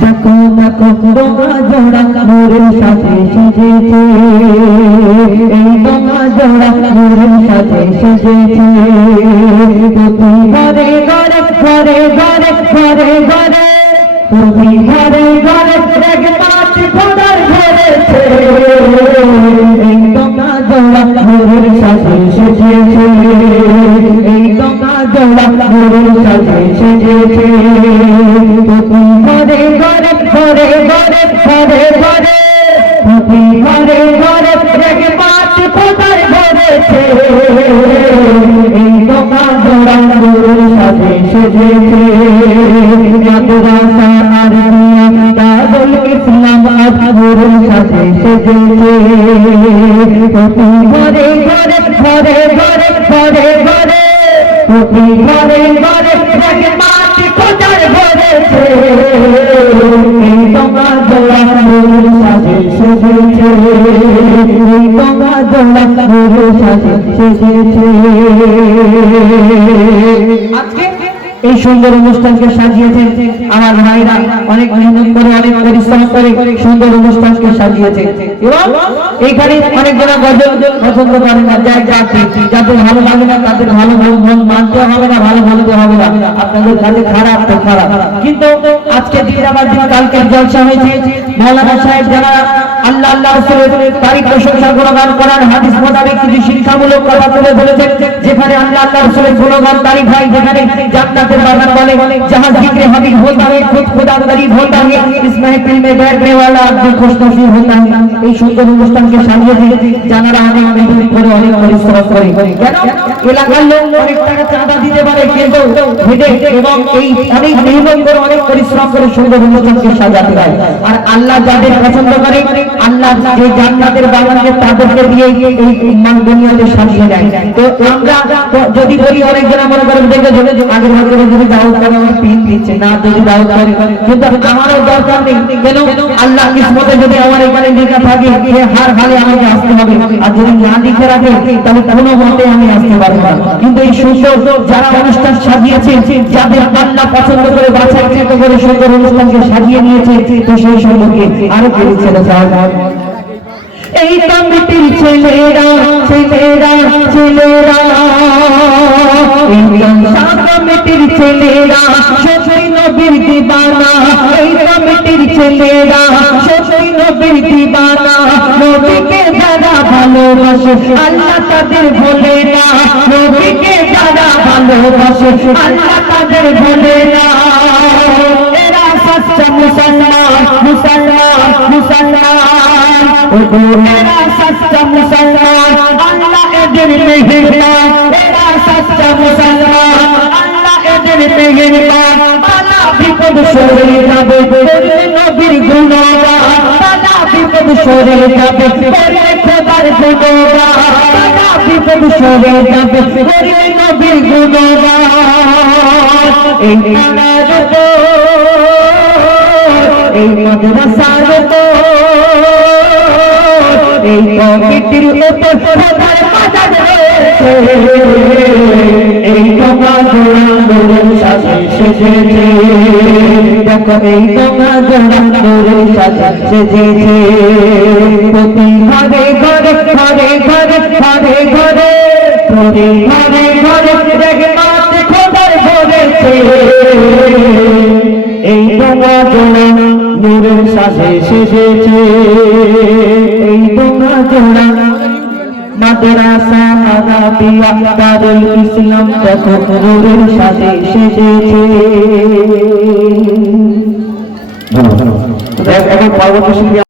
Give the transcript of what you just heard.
দেখো দেখো ডোঙা জোড়া নূরের সাথে সেজেছে, এই ডোঙা জোড়া নূরের সাথে সেজেছে। প্রতি ঘরে ঘরে ঘরে ঘরে ঘরে ঘরে প্রতি ঘরে ঘরে একমাত খোদার ঘরেছে, এই ডোঙা জোড়া নূরের সাথে সেজেছে, এই ডোঙা জোড়া নূরের সাথে সেজেছে। প্রতি ঘরে ঘরে ঘরে ঘরে ঘরে ঘরে প্রতি ঘরে ঘরে একমাত খোদার ঘরেছে, এই ডোঙা জোড়া নূরের সাথে সেজেছে। মাদ্রাসা আর দারুল ইসলাম নূরের সাথে সেজেছে। প্রতি ঘরে ঘরে ঘরে ঘরে ঘরে ঘরে প্রতি ঘরে ঘরে একমাত খোদার ঘরেছে, এই ডোঙা জোড়া নূরের সাথে সেজেছে, এই ডোঙা জোড়া নূরের সাথে সেজেছে। আজকে এই সুন্দর অনুষ্ঠানকে সাজিয়েছে আমার ভাইরা, অনেক মেহনত করে অনেক পরিশ্রম করে সুন্দর অনুষ্ঠানকে সাজিয়েছে। এবং এইখানে অনেক যারা গজল পছন্দ করে না, যাদের ভালো লাগে না তাদের ভালো মন মানতে হবে না, ভালো বলতে হবে না, আপনাদের কাছে খারাপ তো খারাপ। কিন্তু আজকে দিনাবাদ দিন কালকে জলসা হয়েছে, মাওলানা সাহেব যারা আল্লাহ আল্লাহ রাসূলের তারিখ প্রশংসা গুণগান করার হাদিস মোতাবেক কিছু শিক্ষামূলক কথা তুলে ধরেছেন, যেখানে আল্লাহ আল্লাহ রাসূলের গুণগান তারিখ হয়, যেখানে জান্নাতের বাগান বলে, जहां जिक्र हबीब होता है, खुद खुदा करीब होता है, इस महफिल में बैठने वाला आदमी खुशनसीब होता है। এই সুন্দর অনুষ্ঠানকে সাজিয়ে দিয়ে জানারা অনেক মেহনত করে অনেক পরিশ্রম করে, কেন এলাকার লোক অনেক টাকা চাঁদা দিতে পারে, কিন্তু হেঁটে এবং এই অনেক মেহনত করে অনেক পরিশ্রম করে সুন্দর অনুষ্ঠানকে সাজাতে হয়। আর আল্লাহ যাদের পছন্দ করে, আল্লাহ যে জান্নাতের বাগানকে তাদেরকে দিয়ে এই ইমান দুনিয়াতে সাজিয়ে দেয়। তো আমরা যদি বলি, অনেক জন মনে করেন দেখে চলে আগের ভাগে যদি দাওয়াত করে আমার পিন দিচ্ছে না, যদি দাওয়াত করে, কিন্তু আমারও দরকার নেই। কেন আল্লাহ কিসমতে যদি আমার এখানে লেখা থাকে যে হার হালে আমাকে আসতে হবে, আর যদি না লিখে রাখে তাহলে কোনো মতে আমি আসতে পারবো না। কিন্তু এই সুন্দর যারা অনুষ্ঠান সাজিয়েছে, যাদের আল্লাহ পছন্দ করে বাছাইকৃত করে সুন্দর অনুষ্ঠানকে সাজিয়ে নিয়েছে, তো সেই সম্পর্কে আরো কিছু ছেলে এই কমিটির ছেলেরা ছেলেরা ছেলেরা এই কমিটির ছেলেরা সবাই নবীর দিবানা, এই কমিটির ছেলেরা সবাই নবীর দিবানা। নবীকে যারা ভালোবাসে আল্লাহ তাদের ভোলে না, নবীকে যারা ভালোবাসে আল্লাহ তাদের ভোলে না। এরা সচ্চা মুসলমান মুসলমান মুসলমান, এরা সচ্চা মুসলমান, আল্লাহ এদের মেহেরবান, এরা সচ্চা মুসলমান, আল্লাহ এদের মেহেরবান। বালা বিপদ সরে যাবে করলে নবীর গুণগান, বালা বিপদ সরে যাবে করলে খোদার গুণগান, বালা বিপদ সরে যাবে করলে নবীর গুণগান। এই পাড়ার তো এই মাদ্রাসার তো এই কমিটির উপর খোদার মাজার রয়েছে, এই ডোঙা জোড়া নূরের সাথে সেজেছে। দেখো এই ডোঙা জোড়া নূরের সাথে সেজেছে। প্রতি ঘরে ঘরে ঘরে ঘরে ঘরে ঘরে প্রতি ঘরে ঘরে একমাত খোদার ঘরেছে, এই ডোঙা জোড়া নূরের সাথে সেজেছে, এই ডোঙা জোড়া মাদ্রাসা আরাবিয়া দারুল ইসলাম তখন নূরের সাথে সেজেছে।